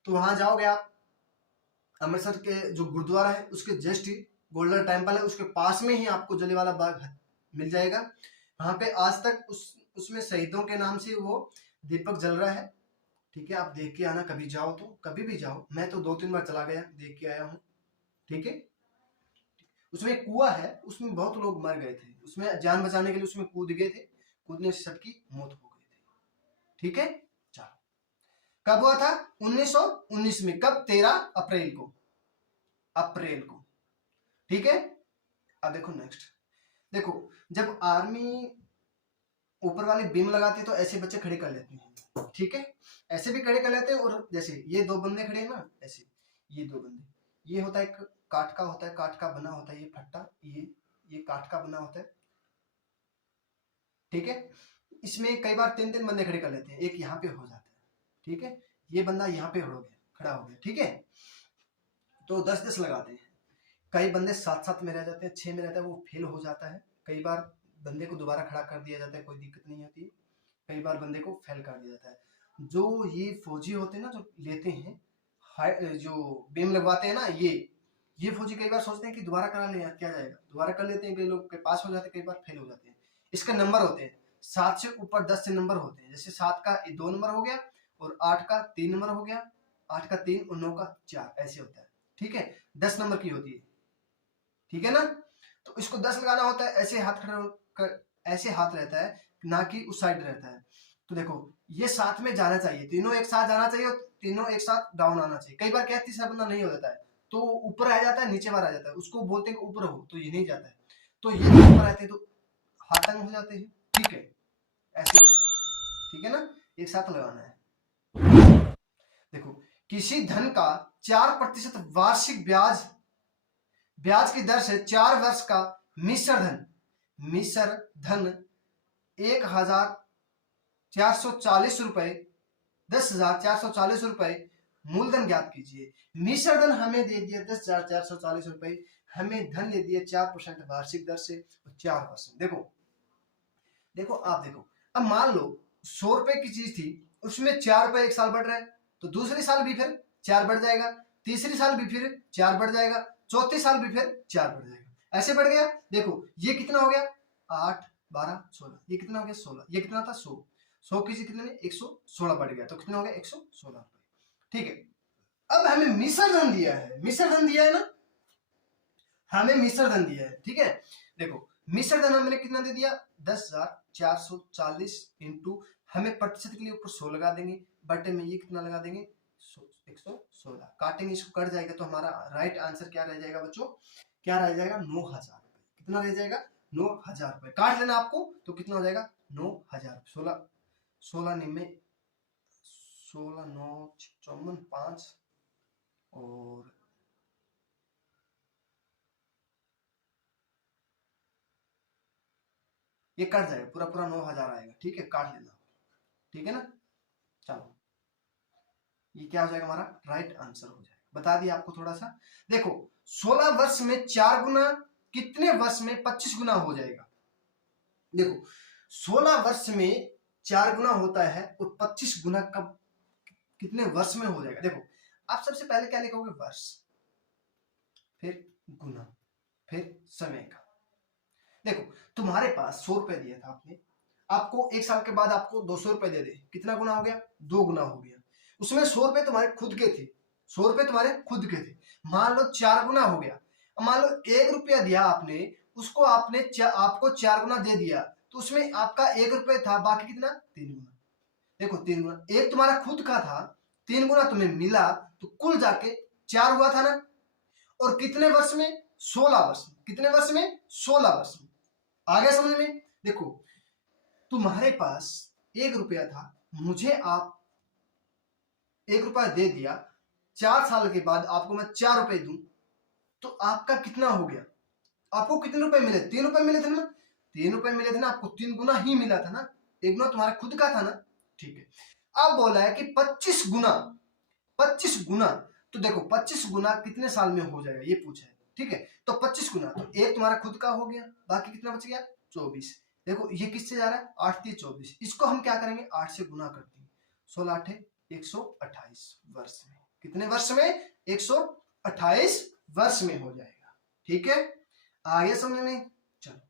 तो वहां जाओगे आप, अमृतसर के जो गुरुद्वारा है उसके जस्ट ही, गोल्डन टेम्पल है उसके पास में ही आपको जलियांवाला बाग मिल जाएगा। वहां पे आज तक उसमें शहीदों के नाम से वो दीपक जल रहा है, ठीक है। आप देख के आना, कभी जाओ तो, कभी भी जाओ। मैं तो 2-3 बार चला गया, देख के आया हूँ, ठीक है। उसमें एक कुआं है, उसमें बहुत लोग मर गए थे, उसमें जान बचाने के लिए उसमें कूद गए थे, कूदने से सबकी मौत हो गई थी, ठीक है। चलो, कब हुआ था? 1919 में। कब? 13 अप्रैल को, अप्रैल को, ठीक है। अब देखो नेक्स्ट, देखो जब आर्मी ऊपर वाले बीम लगाते हैं तो ऐसे बच्चे खड़े कर लेते हैं, ठीक है। ऐसे भी खड़े कर लेते हैं, और जैसे ये 2 बंदे खड़े हैं ना, ऐसे ये 2 बंदे, ये होता है एक काठ का होता है, काठ का बना होता है ये फट्टा, ये काठ का बना होता है, ठीक है। इसमें कई बार 3 बंदे खड़े कर लेते हैं, एक यहाँ पे हो जाता है, ठीक है, ये बंदा यहाँ पे खड़ा हो गया, ठीक है, तो 10-10 लगाते हैं। कई बंदे 7-7 में रह जाते हैं, 6 में रहता है, वो फेल हो जाता है। कई बार बंदे को दोबारा खड़ा कर दिया जाता है, कोई दिक्कत नहीं होती। कई बार बंदे को फेल कर दिया जाता है। जो ये फौजी होते हैं ना, जो लेते हैं जो बेम लगवाते हैं ना, ये फौजी कई बार सोचते हैं कि दोबारा करा ले, क्या जाएगा, दोबारा कर लेते हैं। कई लोग के पास हो जाते हैं, कई बार फेल हो जाते हैं। इसका नंबर होते हैं 7 से ऊपर 10 से नंबर होते हैं। जैसे 7 का 2 नंबर हो गया, और 8 का 3 नंबर हो गया, 8 का 3 और 9 का 4, ऐसे होता है, ठीक है। 10 नंबर की होती है, ठीक है ना। तो इसको 10 लगाना होता है, ऐसे हाथ खड़े ऐसे हाथ रहता है, ना कि उस साइड रहता है। तो देखो ये साथ में जाना चाहिए, तीनों एक साथ जाना चाहिए, और तीनों एक साथ डाउन आना चाहिए। कई बार क्या है, तीसरा बंदा नहीं हो जाता है, तो ऊपर आ जाता है, नीचे बार आ जाता है, उसको बोलते हैं ऊपर हो, तो ये नहीं जाता है, तो ये ऊपर आते हैं तो हाथ तंग हो जाते हैं, ठीक है, ऐसे होता है, ठीक है ना। एक साथ लगाना है। देखो किसी धन का 4% वार्षिक ब्याज की दर से 4 वर्ष का मिश्र धन 1,440 रुपए 10,440 रुपए मूलधन ज्ञात कीजिए। मिश्र धन हमें दे दिया 10,440 रुपए, हमें धन दे दिया 4% वार्षिक दर से 4 वर्ष। देखो आप देखो, अब मान लो 100 रुपए की चीज थी, उसमें 4 रुपए एक साल बढ़ रहा है, तो दूसरे साल भी फिर 4 बढ़ जाएगा, तीसरी साल भी फिर 4 बढ़ जाएगा, चौथे साल भी फिर 4 बढ़ जाएगा, ऐसे बढ़ गया। देखो ये कितना हो गया, 8, 12, 16, ये कितना हो गया 16, ये कितना था 100 की चीज कितने में 116 बढ़ गया, तो कितना हो गया 116 रुपए, ठीक है। अब हमें मिश्र धन दिया है ना, हमें मिश्र धन दिया है, ठीक है। देखो मिश्र धन हमने कितना दे दिया, 10,440 इंटू, हमें प्रतिशत के लिए ऊपर 100 लगा देंगे, बटे में ये कितना लगा देंगे 116, काटेंगे, इसको कट जाएगा, तो हमारा राइट आंसर क्या रह जाएगा बच्चों, क्या रह जाएगा 9,000 रुपए। कितना रह जाएगा 9,000 रुपए, काट लेना आपको, तो कितना हो जाएगा 9,000, 16 निम्न 16 9 54 5 और ये कट जाएगा, पूरा पूरा 9,000 आएगा, ठीक है, काट लेना, ठीक है ना। चलो ये क्या हो जाएगा, हमारा राइट आंसर हो जाएगा, बता दिया आपको थोड़ा सा। देखो 16 वर्ष में 4 गुना कितने वर्ष में 25 गुना हो जाएगा। देखो 16 वर्ष में 4 गुना होता है, और 25 गुना कब कितने वर्ष में हो जाएगा। देखो आप सबसे पहले क्या लिखोगे, वर्ष, फिर गुना, फिर समय का। देखो तुम्हारे पास 100 रुपए दिया था आपने, आपको 1 साल के बाद आपको 200 रुपए दे दे, कितना गुना हो गया, 2 गुना हो गया। उसमें 100 रुपए तुम्हारे खुद के थे, 100 रुपए तुम्हारे खुद के थे, मान लो 4 गुना हो गया। मान लो 1 रुपया दिया आपने, उसको आपको 4 गुना दे दिया, तो उसमें आपका 1 रुपये था, बाकी कितना 3 गुना। देखो 3 गुना, एक तुम्हारा खुद का था, 3 गुना तुम्हें मिला, तो कुल जाके 4 हुआ था ना। और कितने वर्ष में, 16 वर्ष में, कितने वर्ष में 16 वर्ष में, आ गया समझ में। देखो तुम्हारे पास 1 रुपया था, मुझे आप 1 रुपया दे दिया, 4 साल के बाद आपको मैं 4 रुपए दूं, तो आपका कितना हो गया, आपको कितने रुपए मिले, 3 रुपए मिले थे ना, 3 रुपए मिले थे ना, आपको 3 गुना ही मिला था ना, 1 गुना तुम्हारा खुद का था ना, ठीक है। अब बोला है कि 25 गुना, तो देखो 25 गुना कितने साल में हो जाएगा ये पूछा है, ठीक है। तो 25 गुना, तो एक तुम्हारा खुद का हो गया, बाकी कितना बच गया 24। देखो ये किससे जा रहा है, 8 3 24, इसको हम क्या करेंगे 8 से गुना करते हैं, 16 8 128 वर्ष में, कितने वर्ष में 128 वर्ष में हो जाएगा, ठीक है। आगे समझ में, चलो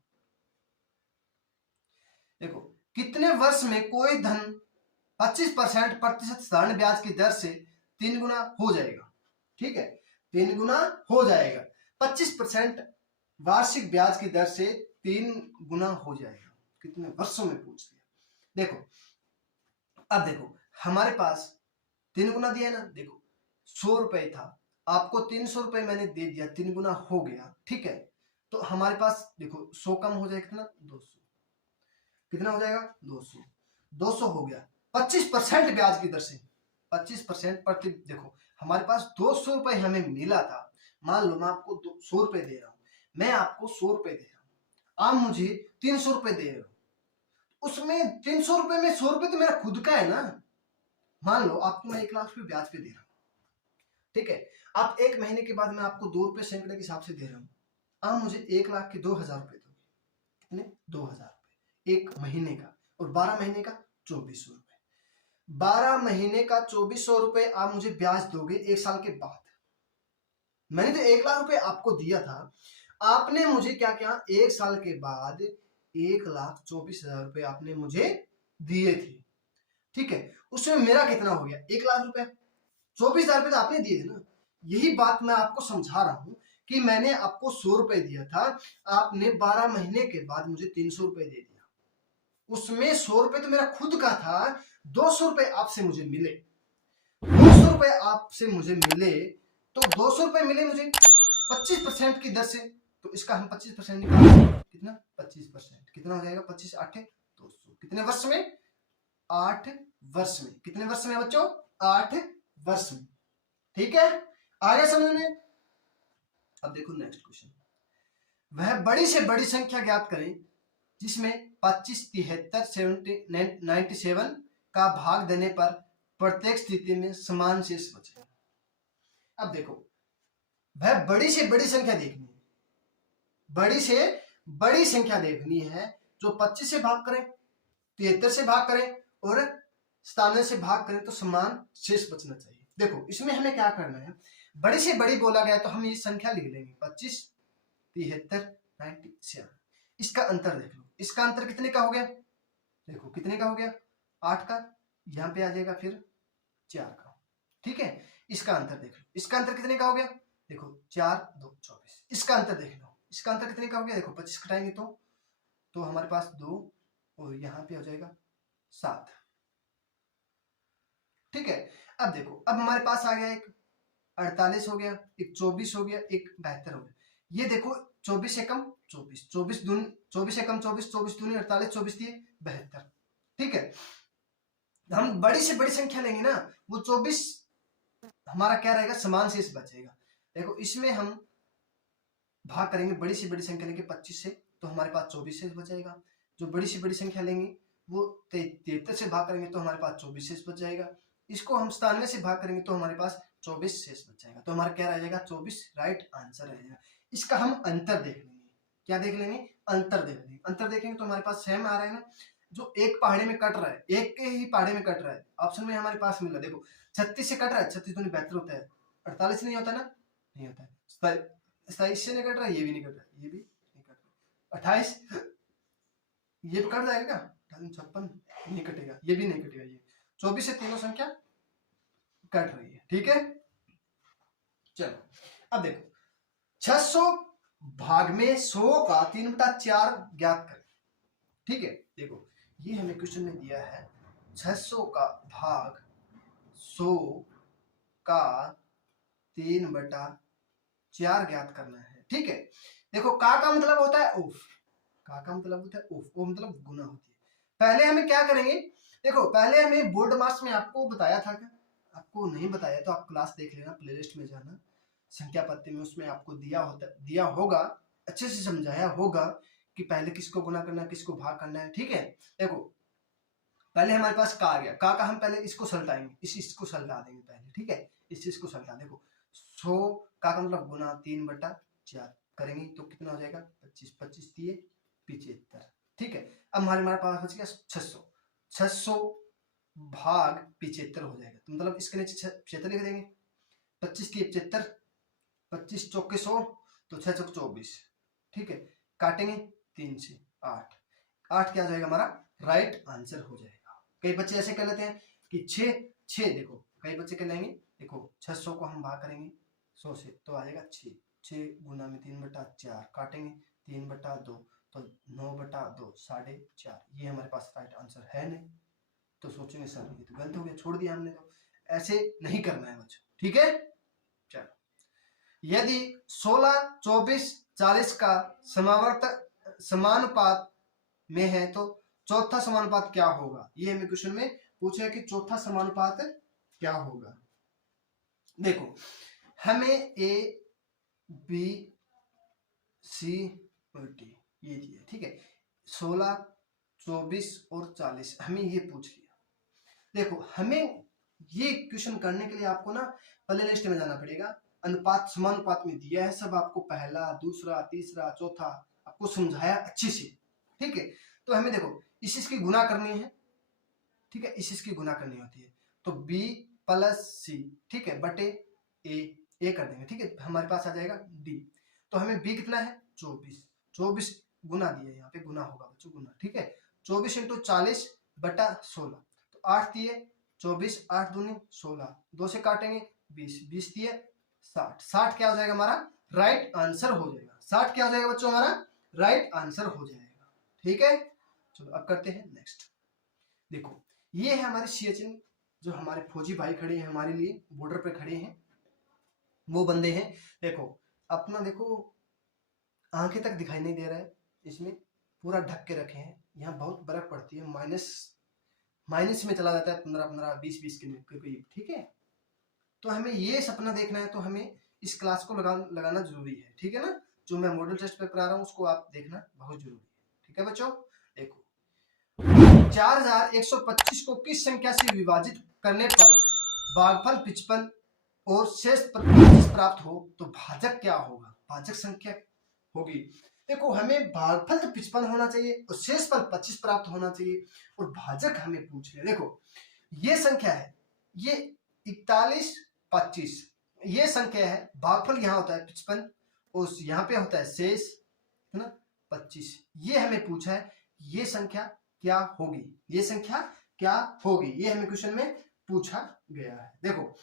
देखो कितने वर्ष में कोई धन 25% प्रतिशत साधारण ब्याज की दर से 3 गुना हो जाएगा, ठीक है, 3 गुना हो जाएगा, 25% वार्षिक ब्याज की दर से 3 गुना हो जाएगा, कितने वर्षों में पूछ लिया। देखो अब देखो हमारे पास 3 गुना दिया है ना, देखो 100 रुपए था, आपको 300 रुपए मैंने दे दिया, 3 गुना हो गया, ठीक है। तो हमारे पास देखो 100 कम हो जाएगा, कितना 200, कितना हो जाएगा 200, 200 हो गया, 25% ब्याज की दर से, 25% प्रति, देखो हमारे पास 200 रुपए हमें मिला था, मान लो मैं आपको 100 रुपए दे रहा हूं, मैं आपको 100 रुपए दे रहा हूं, आप मुझे 300 रुपए दे रहे हो, उसमें 300 रुपए में 100 रुपए तो मेरा खुद का है ना। मान लो आपको मैं 1 लाख रुपए ब्याज पे दे रहा हूँ, ठीक है, आप 1 महीने के बाद मैं आपको 2 रुपए सैकड़े के हिसाब से दे रहा हूँ, आप मुझे 1 लाख के 2,000 रुपए दोगे। कितने? 2,000 रुपए 1 महीने का, और 12 महीने का 2,400 रुपए। 12 महीने का 2,400 रुपए आप मुझे ब्याज दोगे 1 साल के बाद। मैंने तो 1 लाख रुपए आपको दिया था, आपने मुझे क्या किया, 1 साल के बाद 1,24,000 रुपए आपने मुझे दिए थे, ठीक है। उसमें मेरा कितना हो गया? 1 लाख रुपए। 24,000 रुपए तो आपने दिए थे ना। यही बात मैं आपको समझा रहा हूं कि मैंने आपको 100 रुपए दिया था, आपने 12 महीने के बाद मुझे 300 रुपए दे दिया। उसमें 100 रुपए तो मेरा खुद का था, 200 रुपए आपसे मुझे मिले। 200 रुपए आपसे मुझे मिले, तो 200 रुपए मिले मुझे 25% की दर से, तो इसका हम 25% निकालेंगे। कितना? 25%। कितना हो जाएगा? 25 8 200। कितने वर्ष में? 8 वर्ष में। कितने वर्ष में बच्चों? 8 वर्ष में। ठीक है, आगे समझ में। अब देखो नेक्स्ट क्वेश्चन, वह बड़ी से बड़ी संख्या ज्ञात करें जिसमें 25 73 70 97 का भाग देने पर प्रत्येक स्थिति में समान शेष बचे। अब देखो, वह बड़ी से बड़ी संख्या देखनी है, बड़ी से बड़ी संख्या देखनी है जो 25 से भाग करें, 73 से भाग करें और 97 से भाग करें तो समान शेष बचना चाहिए। देखो इसमें हमें क्या करना है, बड़ी से बड़ी बोला गया तो हम ये संख्या लिख लेंगे 25 73 97। इसका अंतर देख लो, इसका अंतर कितने का हो गया? देखो कितने का हो गया? 8 का, यहाँ पे आ जाएगा फिर 4 का, ठीक है। इसका अंतर देख लो, इसका अंतर कितने का हो गया? देखो 4 2 24। इसका अंतर देख लो, इसका अंतर कितने का हो गया? देखो 25 घटाएंगे तो हमारे पास 2 और यहाँ पे हो जाएगा 7, ठीक है। अब देखो, अब हमारे पास आ गया एक 48 हो गया, एक 24 हो गया, एक 72 हो गया। ये देखो 24 से कम 24, 24 दूनी 24 से कम 24, 24 दूनी 48, 24 दिए 72, ठीक है। हम बड़ी से बड़ी संख्या लेंगे ना, वो 24 हमारा क्या रहेगा? समान शेष बचेगा। देखो इसमें हम भाग करेंगे बड़ी से बड़ी संख्या लेंगे 25 से, तो हमारे पास 24 शेष बचेगा। जो बड़ी से बड़ी संख्या लेंगे वो 73 से भाग करेंगे तो हमारे पास 24 शेष बच जाएगा। इसको हम 97 से भाग करेंगे तो हमारे पास 24 शेष बच जाएगा। तो हमारा क्या रह जाएगा? 24 राइट आंसर रहेगा। इसका हम अंतर देख लेंगे। क्या देख लेंगे? अंतर देख लेंगे। अंतर देखेंगे तो हमारे पास सेम आ रहा है ना, जो एक पहाड़े में कट रहा है, एक के ही पहाड़े में कट रहा है। ऑप्शन में हमारे पास मिला, देखो 36 से कट रहा है, 36 दूनी 72 होता है, 48 नहीं होता ना, नहीं होता है। 27 से नहीं कट रहा है, ये भी नहीं कट रहा है, ये भी नहीं कट रहा है। 28 ये भी कट जाएगा, 56 नहीं कटेगा, ये भी नहीं कटेगा। ये 24 से तीनों संख्या कट रही है, ठीक है। चलो अब देखो 600 भाग में 100 का 3/4 ज्ञात करें, ठीक है। देखो ये हमें क्वेश्चन में दिया है 600 का भाग 100 का 3/4 ज्ञात करना है, ठीक है। देखो का मतलब होता है उफ, का मतलब होता है उफ, वो मतलब गुना होती है। पहले हमें क्या करेंगे? देखो पहले हमें बोर्ड मार्क्स में आपको बताया था, क्या आपको नहीं बताया तो आप क्लास देख लेना, प्लेलिस्ट में जाना, संख्या पत्ती में उसमें आपको दिया होगा, अच्छे से समझाया होगा कि पहले किसको गुना करना है, किसको भाग करना है, ठीक है। देखो पहले हमारे पास का आ गया, का हम पहले इसको सलटाएंगे, इसको सलटा देंगे पहले, ठीक है। इस चीज को सलटा, देखो 100 का मतलब गुना 3/4 करेंगे तो कितना हो जाएगा? 25, 25 दिए 75, ठीक है। अब हमारे पास बच गया 600, 600 भाग 75 हो जाएगा, तो मतलब इसके नीचे 75 लिख देंगे। 25 की 75, 25 चौके 100, तो 6 चौक 24, ठीक है। काटेंगे 3 से 8, 8 क्या हो जाएगा हमारा? राइट आंसर हो जाएगा। कई बच्चे ऐसे कर लेते हैं कि 6 देखो कई बच्चे कर लेंगे, देखो 600 को हम भाग करेंगे 100 से तो आ जाएगा 6 गुना में 3/4 काटेंगे 3/2 तो 9/2 4.5, ये हमारे पास राइट आंसर है नहीं। तो सोचेंगे सर ये तो गलत हो गया, छोड़ दिया हमने, तो ऐसे नहीं करना है बच्चों, ठीक है। चलो यदि 16 24 40 का समानुपात में है तो चौथा समानुपात क्या होगा? ये हमें क्वेश्चन में पूछा है कि चौथा समानुपात क्या होगा। देखो हमें ए बी सी और डी ये दिया, ठीक है। 16 24 और 40 हमें ये पूछ लिया। देखो हमें ये क्वेश्चन करने के लिए आपको ना पहले लिस्ट में जाना पड़ेगा। अनुपात समानुपात में दिया है सब आपको, पहला दूसरा तीसरा चौथा आपको समझाया अच्छे से, ठीक है। तो हमें देखो इस इसकी गुना करनी है, ठीक है, इस इसकी गुना करनी होती है, तो b प्लस सी, ठीक है, बटे ए कर देंगे, ठीक है, हमारे पास आ जाएगा d। तो हमें b कितना है 24 गुना दिया, यहाँ पे गुना होगा बच्चों, गुना, ठीक है। 24 इंटू 40 बटा 16, तो 8 दिए 24, 8 दूनी 16, 2 से काटेंगे 20 दिए 60 क्या हो जाएगा हमारा राइट आंसर हो जाएगा। 60 क्या हो जाएगा बच्चों हमारा राइट आंसर हो जाएगा, ठीक है। चलो अब करते हैं नेक्स्ट। देखो ये है हमारे सीएचएन, जो हमारे फौजी भाई खड़े हैं हमारे लिए, बॉर्डर पे खड़े हैं वो बंदे हैं। देखो अपना देखो आंखें तक दिखाई नहीं दे रहा है, इसमें पूरा ढक के रखे हैं, यहाँ बहुत बर्फ पड़ती है, माइनस में चला जाता है 15-15 20-20 के करीब, ठीक है। तो हमें ये सपना देखना है, तो हमें इस क्लास को लगाना जरूरी है, ठीक है ना। जो मैं मॉडल टेस्ट पे करा रहा हूँ उसको आप देखना बहुत जरूरी है, ठीक है बच्चों। देखो 4125 को किस संख्या से विभाजित करने पर भागफल 55 और शेष 25 प्राप्त हो तो भाजक क्या होगा, भाजक संख्या होगी। देखो हमें भागफल तो 55 होना चाहिए और शेष पर 25 प्राप्त होना चाहिए, और भाजक हमें पूछ लिया। देखो ये संख्या है, ये 41 25 ये संख्या है, भागफल यहाँ होता है 55 और यहाँ पे होता है शेष, है ना 25। ये हमें पूछा है ये संख्या क्या होगी, ये संख्या क्या होगी, ये हमें क्वेश्चन में पूछा गया है। देखो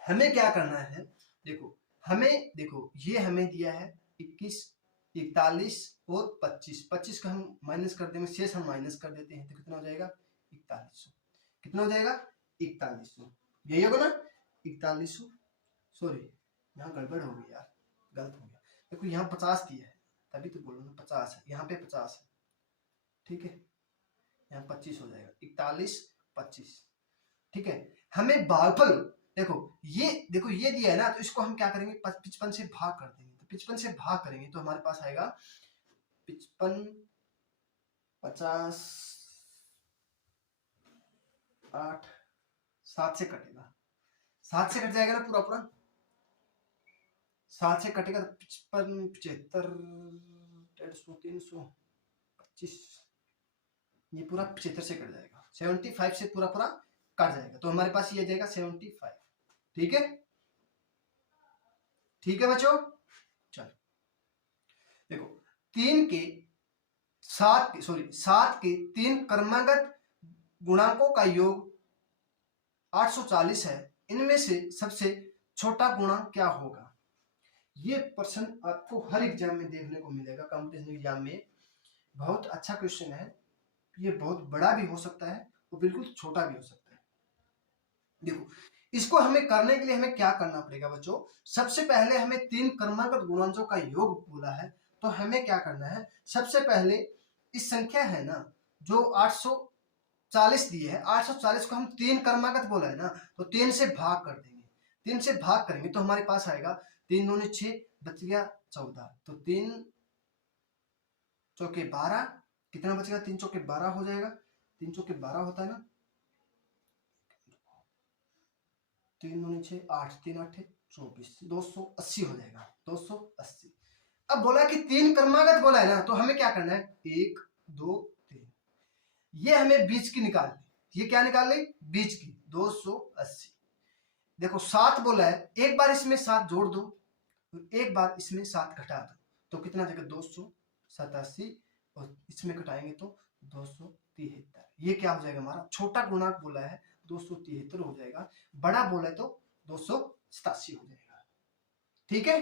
हमें क्या करना है, देखो हमें देखो ये हमें दिया है 21 41 और 25 का हम माइनस कर देंगे, शेष हम माइनस कर देते हैं, तो कितना हो जाएगा 4100, कितना हो जाएगा 4100, यही होगा ना 4100। सॉरी यहाँ गड़बड़ हो गई यार, गलत हो गया। देखो यहाँ 50 दिया है तभी तो बोलो ना 50 है, यहाँ पे 50 है, ठीक है, यहाँ 25 हो जाएगा 41 25, ठीक है। हमें भागफल देखो ये दिया है ना, तो इसको हम क्या करेंगे 55 से भाग कर देंगे, तो 55 से भाग करेंगे तो हमारे पास आएगा 55 50 8 7 से कटेगा, 7 से कट जाएगा ना पूरा पूरा, 7 से कटेगा तो 55 75 150 300 25, ये पूरा 75 से कट जाएगा, 75 से पूरा पूरा कट जाएगा, तो हमारे पास ये आ जाएगा 75, ठीक है, ठीक है बच्चों। चलो देखो 7 के 3 क्रमागत गुणांकों का योग 840 है, इनमें से सबसे छोटा गुणांक क्या होगा। ये प्रश्न आपको हर एग्जाम में देखने को मिलेगा, कंपटीशन एग्जाम में बहुत अच्छा क्वेश्चन है, ये बहुत बड़ा भी हो सकता है और बिल्कुल छोटा भी हो सकता है। देखो इसको हमें करने के लिए हमें क्या करना पड़ेगा बच्चों, सबसे पहले हमें 3 क्रमागत गुणांकों का योग बोला है, तो हमें क्या करना है, सबसे पहले इस संख्या है ना जो 840 दी है, 840 को हम 3 क्रमागत बोला है ना, तो 3 से भाग कर देंगे, 3 से भाग करेंगे तो हमारे पास आएगा 3 दूनी 6 बच गया 14, तो 3 चौके 12, कितना बचेगा 3 चौके 12 हो जाएगा, 3 चौके 12 होता है ना, 3 दूनी 6 8 3 8 24 280 हो जाएगा 280। अब बोला कि 3 क्रमागत बोला है ना, तो हमें क्या करना है 1 2 3, ये हमें बीच की निकाल ली, ये क्या निकाल ली बीच की 280। देखो 7 बोला है, एक बार इसमें 7 जोड़ दो, एक बार इसमें 7 घटा दो, तो कितना जाएगा 287, और इसमें घटाएंगे तो 273, ये क्या हो जाएगा हमारा छोटा गुणांक बोला है 273 हो जाएगा, बड़ा बोला है तो 287 हो जाएगा, ठीक है,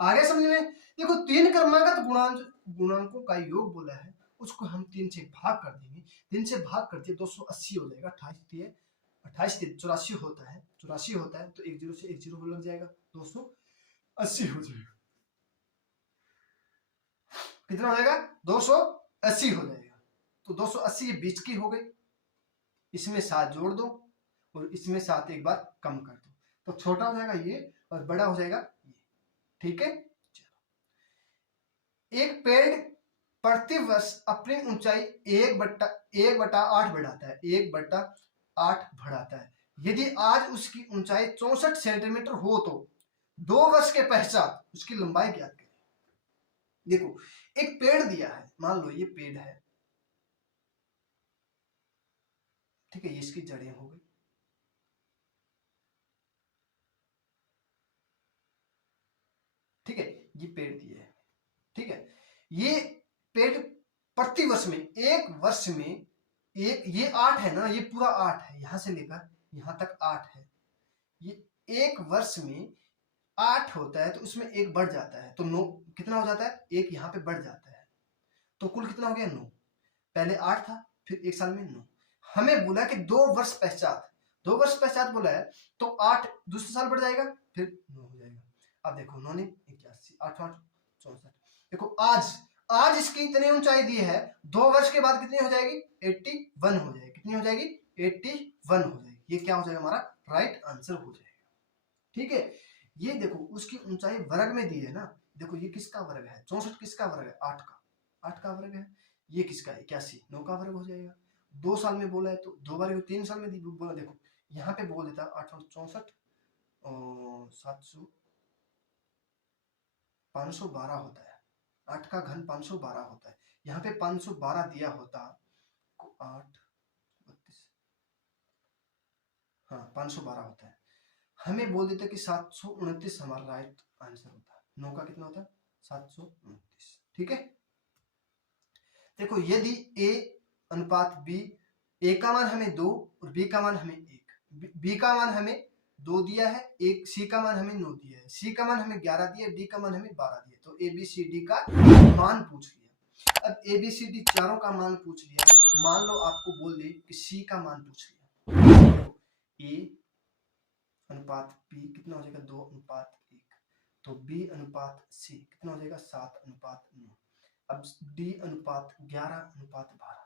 आगे समझ में। देखो 3 क्रमागत गुणांकों का योग बोला है, उसको हम 3 से भाग कर देंगे, 3 से भाग करते 280 हो जाएगा, 28 84 होता है, 84 होता है, तो एक जीरो से एक जीरो लग जाएगा 280 हो जाएगा, कितना हो जाएगा 280 हो जाएगा, तो 280 ये बीच की हो गई, इसमें 7 जोड़ दो और इसमें 7 एक बार कम कर दो, तो छोटा हो जाएगा ये और बड़ा हो जाएगा ये, ठीक है। एक पेड़ प्रतिवर्ष अपनी ऊंचाई 1/8 बढ़ाता है, 1/8 बढ़ाता है। यदि आज उसकी ऊंचाई 64 सेंटीमीटर हो तो 2 वर्ष के पश्चात उसकी लंबाई ज्ञात करें। देखो, एक पेड़ दिया है, मान लो ये पेड़ है, ठीक है, ये इसकी जड़ें हो गई, ठीक है, ये पेड़ दिए है, ठीक है। ये पेड़ प्रति वर्ष में, एक वर्ष में एक, ये 8 है ना, ये पूरा 8 है, यहां से लेकर यहां तक 8 है, ये एक वर्ष में 8 होता है, तो उसमें एक बढ़ जाता है, तो 9 कितना हो जाता है, एक यहाँ पे बढ़ जाता है, तो कुल कितना हो गया 9। पहले 8 था, फिर एक साल में 9। हमें बोला कि 2 वर्ष पश्चात, 2 वर्ष पश्चात बोला है, तो 8 दूसरे साल बढ़ जाएगा, फिर 9 हो जाएगा। अब देखो 9 ने 81, 8 8 64। देखो आज इसकी इतनी ऊंचाई दी है, 2 वर्ष के बाद कितनी हो जाएगी, 81 हो जाएगी। कितनी हो जाएगी, 81 हो जाएगी। ये क्या हो जाएगा, हमारा राइट आंसर हो जाएगा, ठीक है। ये देखो उसकी ऊंचाई वर्ग में दी है ना, देखो ये किसका वर्ग है, 64 किसका वर्ग है, 8 का वर्ग है। ये किसका है, 81, 9 का वर्ग हो जाएगा। 2 साल में बोला है तो 2 बार 3 साल में बोला, देखो यहाँ पे बोल देता 864 और 700, 512 होता है, 8 का घन 512 होता है। यहाँ पे 512 दिया होता, 8 32, हाँ 512 होता है। हमें बोल देते कि 729 हमारा राइट आंसर होता है। 9 का कितना होता है, 729, ठीक है। देखो यदि a अनुपात b, a का मान हमें 2 और b का मान हमें 1, b का मान हमें 2 दिया है, एक c का मान हमें 9 दिया है, c का मान हमें 11 दिया है, d का मान हमें 12 दिया है, तो a b c d का मान पूछ लिया। अब a b c d चारों का मान पूछ लिया, मान लो आपको बोल दे कि c का मान पूछ लिया, तो a अनुपात b कितना हो जाएगा, 2:1, तो b अनुपात c कितना हो जाएगा, 7:9। अब d अनुपात 11:12,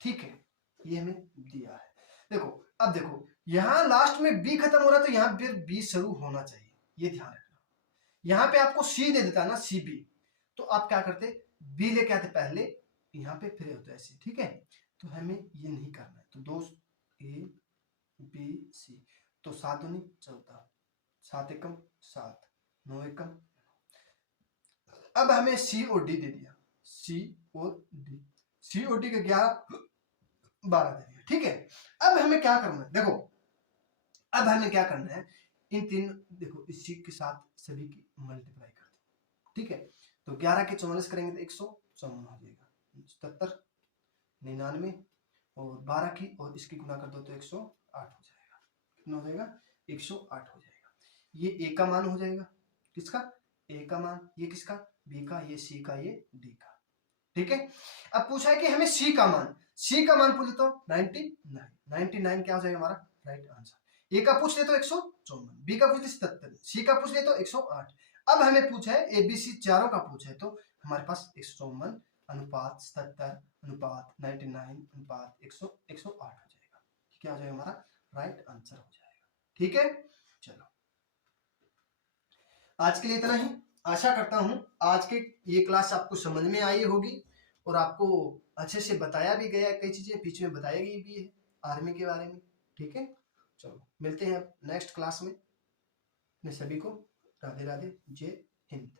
ठीक है, ये हमें दिया है। देखो अब देखो यहाँ लास्ट में b खत्म हो रहा है, तो यहाँ फिर b शुरू होना चाहिए, ये ध्यान रखना। यहाँ पे आपको c दे देता ना, सी बी, तो आप क्या करते, b लेके आते पहले, यहाँ पे फिर होता है c, ठीक है। तो हमें ये नहीं करना है, तो 2 a b c, तो 7 दूनी 14, 7 एकम 7, 9 एकम। अब हमें सी और डी दे दिया, सी और डी का 11 12 दे दिया, ठीक है। अब हमें क्या करना है, देखो अब हमें क्या करना है, इन तीन, देखो इसी के साथ सभी की मल्टीप्लाई कर दो, ठीक है। तो 11 के 44 करेंगे तो 154 हो जाएगा, 77 99, और 12 की और इसकी गुना कर दो तो 108 हो जाएगा। कितना हो जाएगा, 108 हो जाएगा। ये ए का मान हो जाएगा, किसका, ए का मान, ये किसका, बी का, ये सी का, ये डी का, ठीक है। अब पूछा है कि हमें सी का मान, सी का मान पूछ लेता हूँ 99 क्या हो जाएगा हमारा राइट आंसर। ए का पूछ ले तो 154, बी का पूछ ले 77, सी का पूछ ले तो 108। अब हमें पूछा है ए बी सी चारों का पूछा है, तो हमारे पास 154 अनुपात 77 अनुपात 99 अनुपात 108 हो जाएगा। क्या हो जाएगा हमारा राइट आंसर हो जाएगा, ठीक है। चलो आज के लिए इतना ही। आशा करता हूं आज के ये क्लास आपको समझ में आई होगी और आपको अच्छे से बताया भी गया, कई चीजें बीच में बताई गई भी है आर्मी के बारे में, ठीक है। चलो मिलते हैं नेक्स्ट क्लास में। सभी को राधे राधे, जय हिंद।